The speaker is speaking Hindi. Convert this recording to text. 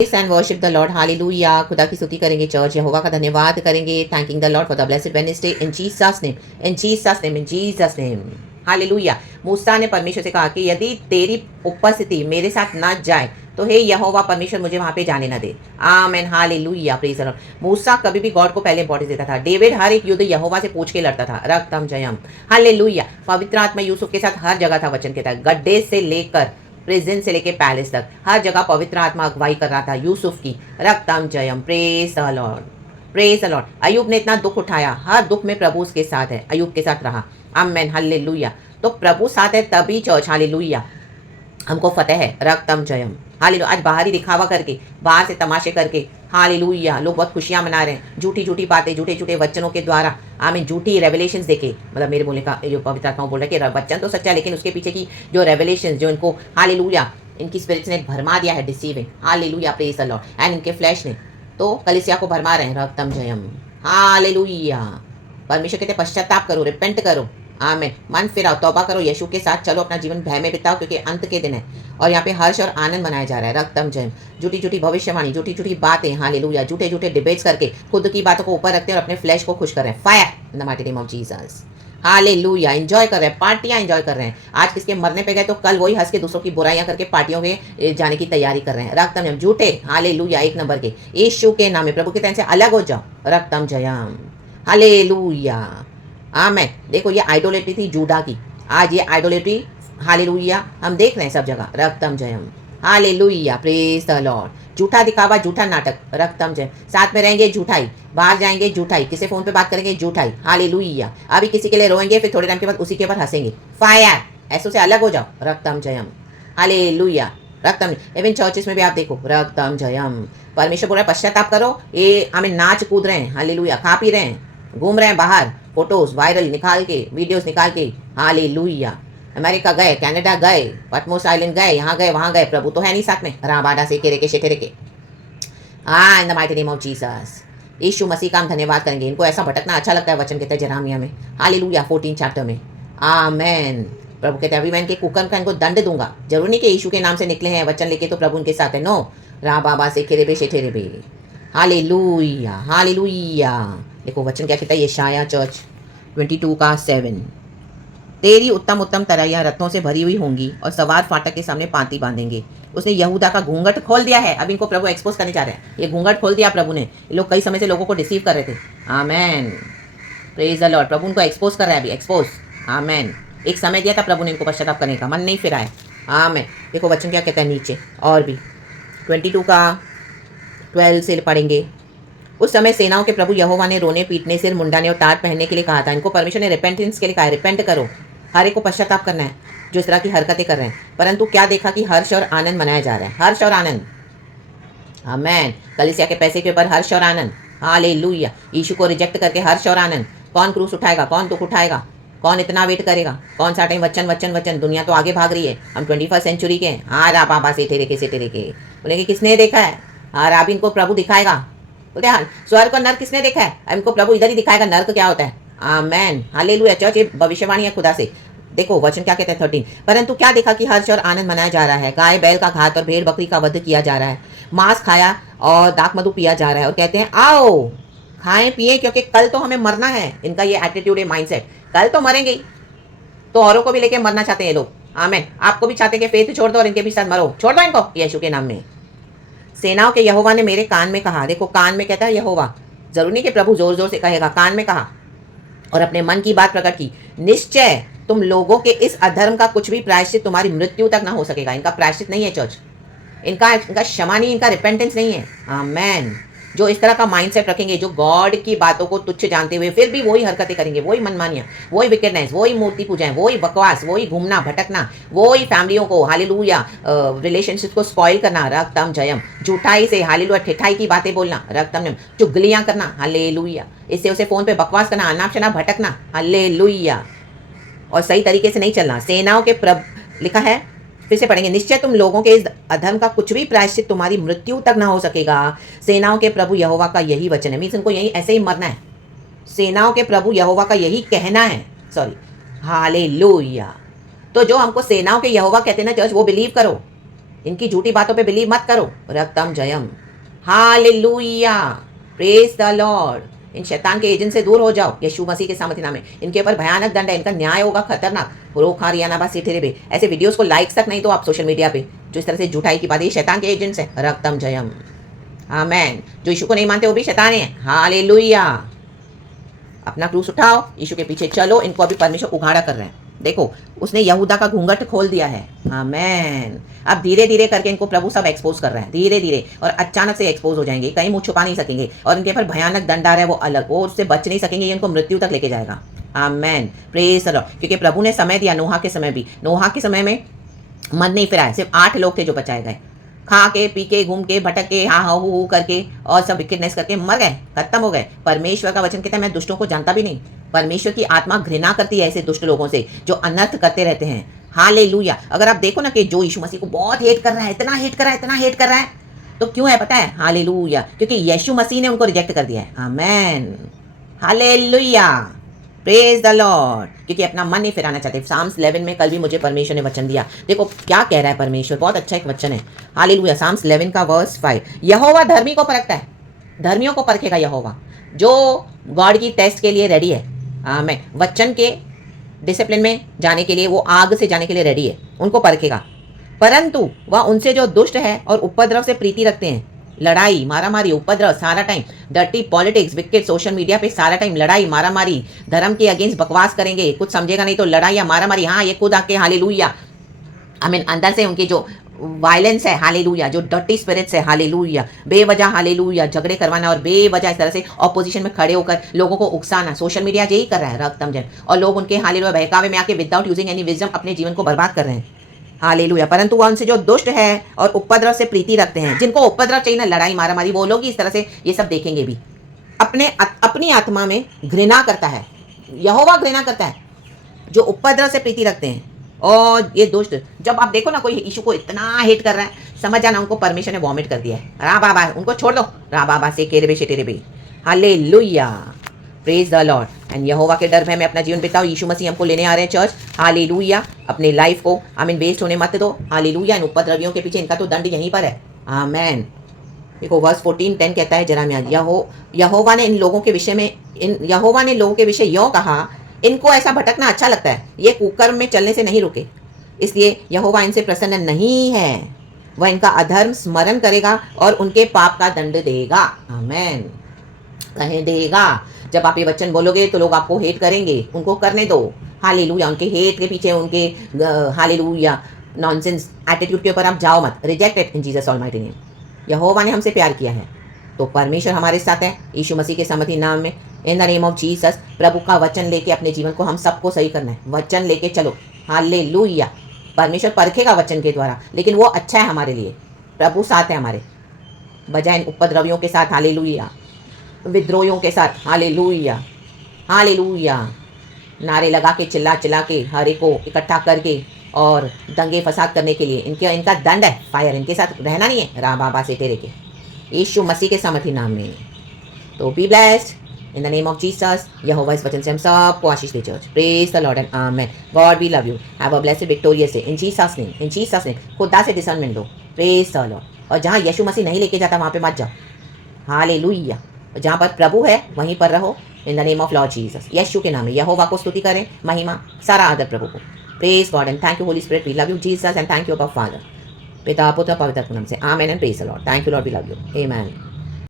And worship the Lord hallelujah. खुदा की स्तुति करेंगे चर्च, यहोवा का धन्यवाद करेंगे, thanking the Lord for the blessed Wednesday in Jesus name, in Jesus name, in Jesus name. Hallelujah. मूसा ने परमेश्वर से कहा कि यदि तेरी उपस्थिति मेरे साथ ना जाए तो हे यहोवा परमेश्वर मुझे वहां पे जाने ना दे। Amen hallelujah, praise the Lord. मूसा कभी भी गॉड को पहले इंपॉर्टेंस देता था। डेविड हर एक युद्ध यहोवा से पूछ के लड़ता था। रक्तम जयम हालेलुया। पवित्र आत्मा यूसुफ के साथ हर जगह था, वचन के तहत गड्ढे से लेकर प्रेजेंट से लेके पैलेस तक हर जगह पवित्र आत्मा अगुवाई कर रहा था यूसुफ की। रक्तम जयम, praise the Lord, praise the Lord. अयूब ने इतना दुख उठाया, हर दुख में प्रभु उसके साथ है, अयूब के साथ रहा। Amen hallelujah. तो प्रभु साथ है तभी चर्च हालेलुया हमको फतेह है। रक्तम जयम हालेलुया। आज बाहरी दिखावा करके, बाहर से तमाशे करके हालेलुया लोग बहुत खुशियां मना रहे हैं, झूठी झूठी बातें, झूठे झूठे वचनों के द्वारा आमीन, झूठी रेवलेशंस देके, मतलब मेरे बोलने का जो पवित्र आत्मा बोल रहा है कि वचन तो सच्चा है लेकिन उसके पीछे की जो रेवलेशंस जो इनको हालेलुया इनकी स्पिरिट्स ने भरमा दिया है, deceiving hallelujah, praise the Lord, and इनके फ्लैश ने तो कलीसिया को भरमा रहे हैं। रक्तम जयम हालेलुया। परमेश्वर कहते पश्चाताप करो, रिपेंट करो, आमेन, मन फिराओ, तौबा करो, यीशु के साथ चलो, अपना जीवन भय में बिताओ क्योंकि अंत के दिन है। और यहाँ पे हर्ष और आनंद मनाया जा रहा है। रक्तम जयम। झूठी झूठी भविष्यवाणी, झूठी झूठी बातें हालेलुया, झूठे झूठे डिबेट्स करके खुद की बातों को ऊपर रखते हैं और अपने फ्लैश को खुश कर रहे हैं। Fire in the mighty name of Jesus hallelujah. Enjoy कर रहे हैं, पार्टियां एंजॉय कर रहे हैं। आज किसके मरने पे गए तो कल वही हंस के दूसरों की बुराइयां करके पार्टियों में जाने की तैयारी कर रहे हैं। रक्तम जयम, झूठे हालेलुया एक नंबर के यीशु के नाम में प्रभु के तन से अलग हो जाओ। रक्तम जयम हालेलुया, आमेन। देखो ये आइडोलेट्री थी जूडा की, आज ये आइडोलेट्री हालेलुया हम देख रहे हैं सब जगह। रक्तम जयम हालेलुया, प्रेज द लॉर्ड। झूठा दिखावा, झूठा नाटक, रक्तम जयम। साथ में रहेंगे झूठाई, बाहर जाएंगे झूठाई, किसी फोन पे बात करेंगे झूठाई हालेलुया। अभी किसी के लिए रोएंगे फिर थोड़े टाइम के बाद उसी के ऊपर हंसेंगे। फायर, ऐसों से अलग हो जाओ। रक्तम जयम हालेलुया। रक्तम इवन चर्चेस में भी आप देखो रक्तम जयम। परमेश्वर बोल रहा है पश्चाताप करो। ये हमें नाच कूद रहे हैं हालेलुया, खा पी रहे हैं, घूम रहे हैं बाहर, फोटोज वायरल निकाल के, वीडियोस निकाल के हालेलुया। अमेरिका गए, कनाडा गए, पटमोस आइलैंड गए, यहाँ गए वहाँ गए, प्रभु तो है नहीं साथ में। राबाडा से केरे के शेटेरे के हाँ, in the mighty name of Jesus. यीशु मसीह का हम धन्यवाद करेंगे। इनको ऐसा भटकना अच्छा लगता है, वचन कहते हैं जरामिया में हालेलुया 14 चैप्टर में। आमेन। प्रभु कहते हैं अभी मैं इनके कुकर्म का इनको दंड दूंगा। जरूर नहीं कि यीशु के नाम से निकले हैं वचन लेके तो प्रभु उनके साथ है, नो। रा बाबा से खेरे बे शेठेरे बे हालेलुया, हालेलुया। देखो वचन क्या कहता है यशाया चर्च 22:7। तेरी उत्तम उत्तम तराइयाँ रथों से भरी हुई होंगी और सवार फाटक के सामने पांति बांधेंगे। उसने यहूदा का घूंघट खोल दिया है। अब इनको प्रभु एक्सपोज करने जा रहे हैं। ये घूंघट खोल दिया प्रभु ने। ये लोग कई समय से लोगों को डिसीव कर रहे थे। आमेन, प्रेज द लॉर्ड। प्रभु उनको एक्सपोज कर रहा है अभी, एक्सपोज। आमेन। एक समय दिया था प्रभु ने इनको पश्चाताप करने का, मन नहीं फिरा है। आमेन। देखो वचन क्या कहता है नीचे और भी 22:12 से पढ़ेंगे। उस समय सेनाओं के प्रभु यहोवा ने रोने पीटने, सिर मुंडाने और ताज पहनने के लिए कहा था। इनको परमेश्वर ने रिपेंटेंस के लिए कहा है, रिपेंट करो। हर एक को पश्चाताप करना है जो इस तरह की हरकतें कर रहे हैं। परंतु क्या देखा कि हर्ष और आनंद मनाया जा रहा है, हर्ष और आनंद। आमेन। कलीसिया के पैसे के ऊपर हर्ष और आनंद हालेलुया। यीशु को रिजेक्ट करके हर्ष और आनंद। कौन क्रूस उठाएगा, कौन दुख उठाएगा, कौन इतना वेट करेगा, कौन सा टाइम वचन वचन वचन। दुनिया तो आगे भाग रही है, हम 21st सेंचुरी के हैं। हाँ रा बाबा से तेरे के बोलेंगे किसने देखा है। हाँ राब इनको प्रभु दिखाएगा। बोलते हैं स्वर्ग और नर्क किसने देखा है, इनको प्रभु इधर ही दिखाएगा नर्क क्या होता है। Amen hallelujah. चर्च ये भविष्यवाणी है खुदा से। देखो वचन क्या कहते हैं 13। परंतु क्या देखा कि हर्ष और आनंद मनाया जा रहा है, गाय बैल का घात और भेड़ बकरी का वध किया जा रहा है, मांस खाया और दाख मधु पिया जा रहा है। और कहते हैं आओ खाएं पिए क्योंकि कल तो हमें मरना है। इनका ये एटीट्यूड है, माइंडसेट, कल तो मरेंगे ही। तो औरों को भी लेके मरना चाहते हैं ये लोग। आमेन। आपको भी चाहते हैं कि फेथ छोड़ दो और इनके भी साथ मरो, छोड़ दो इनको यीशु के नाम में। सेनाओं के यहोवा ने मेरे कान में कहा। देखो कान में कहता है यहोवा, जरूरी नहीं कि प्रभु जोर जोर से कहेगा, कान में कहा और अपने मन की बात प्रकट की। निश्चय तुम लोगों के इस अधर्म का कुछ भी प्रायश्चित तुम्हारी मृत्यु तक ना हो सकेगा। इनका प्रायश्चित नहीं है चर्च, इनका क्षमा नहीं, इनका रिपेंटेंस नहीं है। आमेन। जो इस तरह का माइंडसेट रखेंगे, जो गॉड की बातों को तुच्छ जानते हुए फिर भी वही हरकतें करेंगे, वही मनमानियां, वही विकेटनेस, वही मूर्ति पूजाएं, वही बकवास, वही घूमना भटकना, वही फैमिलियों को हालेलुया रिलेशनशिप को स्पॉइल करना, रक्तम जयम। झूठाई से हालेलुया ठेठाई की बातें बोलना, रक्तम जयम। चुगलियां करना हालेलुया, इससे उसे फोन पे बकवास करना, अनाप शनाप भटकना हालेलुया, और सही तरीके से नहीं चलना। सेनाओं के लिखा है, फिर से पढ़ेंगे। निश्चय तुम लोगों के इस अधर्म का कुछ भी प्रायश्चित तुम्हारी मृत्यु तक ना हो सकेगा। सेनाओं के प्रभु यहोवा का यही वचन है। मीन्स इनको यही ऐसे ही मरना है। सेनाओं के प्रभु यहोवा का यही कहना है, सॉरी हालेलुया। तो जो हमको सेनाओं के यहोवा कहते हैं ना चर्च, वो बिलीव करो। इनकी झूठी बातों पे बिलीव मत करो। रक्तम जयम। Hallelujah, praise the Lord. इन शैतान के एजेंट से दूर हो जाओ यीशु मसीह के सामर्थ्य नाम में। इनके ऊपर भयानक दंड है, इनका न्याय होगा खतरनाक। रोखारियानाबा सीठेरे बे। ऐसे वीडियोस को लाइक्स तक नहीं दो आप सोशल मीडिया पे जो इस तरह से झूठाई की बात है। शैतान के एजेंट्स हैं। रक्तम जयम। आमेन। जो यीशु को नहीं मानते वो भी शैतान है। हालेलुया। अपना क्रूस उठाओ, यीशु के पीछे चलो। इनको अभी परमेश्वर उघाड़ा कर रहे हैं। देखो, उसने यहूदा का घूंघट खोल दिया है। आमेन। अब धीरे धीरे करके इनको प्रभु सब एक्सपोज कर रहे हैं, धीरे धीरे, और अचानक से एक्सपोज हो जाएंगे। कहीं मुंह छुपा नहीं सकेंगे, और इनके ऊपर भयानक दंड आ रहा है वो अलग, वो उससे बच नहीं सकेंगे। ये इनको मृत्यु तक लेके जाएगा। आमेन, प्रेज द लॉर्ड। क्योंकि प्रभु ने समय दिया, नोहा के समय भी। नोहा के समय में मन नहीं फिराया, सिर्फ 8 लोग थे जो बचाए गए। खा के पी के घूम के भटक के हाँ हाँ हू करके और सब विकेटनेस करके मर गए, खत्म हो गए। परमेश्वर का वचन कहता है मैं दुष्टों को जानता भी नहीं। परमेश्वर की आत्मा घृणा करती है ऐसे दुष्ट लोगों से जो अनर्थ करते रहते हैं। हालेलुया। अगर आप देखो ना कि जो यीशु मसीह को बहुत हेट कर रहा है, इतना हेट कर रहा है, इतना हेट कर रहा है, तो क्यों है पता है? हालेलुया, क्योंकि यीशु मसीह ने उनको रिजेक्ट कर दिया है। आमेन, हालेलुया, प्रेज द लॉर्ड। क्योंकि अपना मन नहीं फिराना चाहते। साम्स 11 में कल भी मुझे परमेश्वर ने वचन दिया। देखो क्या कह रहा है परमेश्वर, बहुत अच्छा एक वचन है। हालेलुया, साम्स 11 का वर्स 5। यहोवा धर्मी को परखता है, धर्मियों को परखेगा यहोवा, जो गॉड की टेस्ट के लिए रेडी है। मैं वचन के डिसिप्लिन में जाने के लिए, वो आग से जाने के लिए रेडी है, उनको परखेगा। परंतु वह उनसे जो दुष्ट है और उपद्रव से प्रीति रखते हैं, लड़ाई मारामारी उपद्रव सारा time, dirty politics, wicket social media पे सारा टाइम लड़ाई मारामारी, धर्म के अगेंस्ट बकवास करेंगे, कुछ समझेगा नहीं तो लड़ाई या मारामारी। हाँ, ये खुद आके हालेलुया, आई मीन अंदर से उनकी जो वायलेंस है, हालेलुया, जो डर्टी स्पिरिट्स है, हालेलुया, बेवजह हालेलुया झगड़े करवाना और बेवजह इस तरह से ऑपोजिशन में खड़े होकर लोगों को उकसाना। सोशल मीडिया यही कर रहा है, रक्तम जन, और लोग उनके हालेलुया बहकावे में आके विदाउट यूजिंग एनी विजडम अपने जीवन को बर्बाद कर रहे हैं। हालेलुया। परंतु वह उनसे जो दुष्ट है और उपद्रव से प्रीति रखते हैं, जिनको उपद्रव चाहिए ना, लड़ाई मारामारी, वो लोग ही इस तरह से ये सब देखेंगे भी। अपनी आत्मा में घृणा करता है, यहोवा घृणा करता है जो उपद्रव से प्रीति रखते हैं। और ये दुष्ट, जब आप देखो ना कोई यीशु को इतना हेट कर रहा है, समझ जाना उनको परमेश्वर ने वॉमिट कर दिया है। रा बाबा, उनको छोड़ दो, रा बाबा से केरे शेटेरे बे। Hallelujah, praise the Lord. And यहोवा के डर में मैं अपना जीवन बिताओ। यीशु मसीह हमको लेने आ रहे हैं चर्च। हालेलुया, अपने लाइफ को वेस्ट होने मत दो। हालेलुया, इन उपद्रवियों के पीछे इनका तो दंड यहीं पर है। आमेन। देखो वर्स 14:10 कहता है जरा में, यहोवा ने इन लोगों के विषय में, यहोवा ने लोगों के विषय यों कहा, इनको ऐसा भटकना अच्छा लगता है, ये कुकर्म में चलने से नहीं रुके, इसलिए यहोवा इनसे प्रसन्न नहीं है। वह इनका अधर्म स्मरण करेगा और उनके पाप का दंड देगा। आमेन, कहें देगा। जब आप ये वचन बोलोगे तो लोग आपको हेट करेंगे, उनको करने दो। हालेलुया, उनके हेट के पीछे, उनके हालेलुया नॉनसेंस एटीट्यूड के ऊपर आप जाओ मत। Reject it in Jesus almighty name. यहोवा ने हमसे प्यार किया है तो परमेश्वर हमारे साथ है, यीशु मसीह के समर्थी नाम में, in the name of Jesus. प्रभु का वचन लेके अपने जीवन को हम सबको सही करना है। वचन लेके चलो। हालेलुया, परमेश्वर परखेगा वचन के द्वारा, लेकिन वो अच्छा है हमारे लिए। प्रभु साथ है हमारे, बजाय इन उपद्रवियों के साथ, हालेलुया, विद्रोहियों के साथ। हालेलुया, हालेलुया, नारे लगा के, चिल्ला चिल्ला के, हर एक को इकट्ठा करके और दंगे फसाद करने के लिए इनका दंड है, फायर। इनके साथ रहना नहीं है, रा बाबा से तेरे के यीशु मसीह के सामर्थी नाम में। तो be blessed in the name of Jesus. यहोवा इस वचन से हम सबको आशीष दे church. Praise the Lord and amen. God we love you, have a blessed victorious day in Jesus name, in Jesus name. खुदा से डिसर्नमेंट लो। Praise the Lord. और जहाँ यीशु मसीह नहीं लेके जाता वहाँ पे मत जाओ। हालेलुया, जहाँ पर प्रभु है वहीं पर रहो। In the name of Lord Jesus, यीशु के नाम में यहोवा को स्तुति करें, महिमा सारा आदर प्रभु को। Praise God and thank you Holy Spirit, we love you Jesus and thank you Abba Father, पिता पुत्र पवित्र नाम से। Amen and praise the Lord. Thank you Lord, we love you. Amen.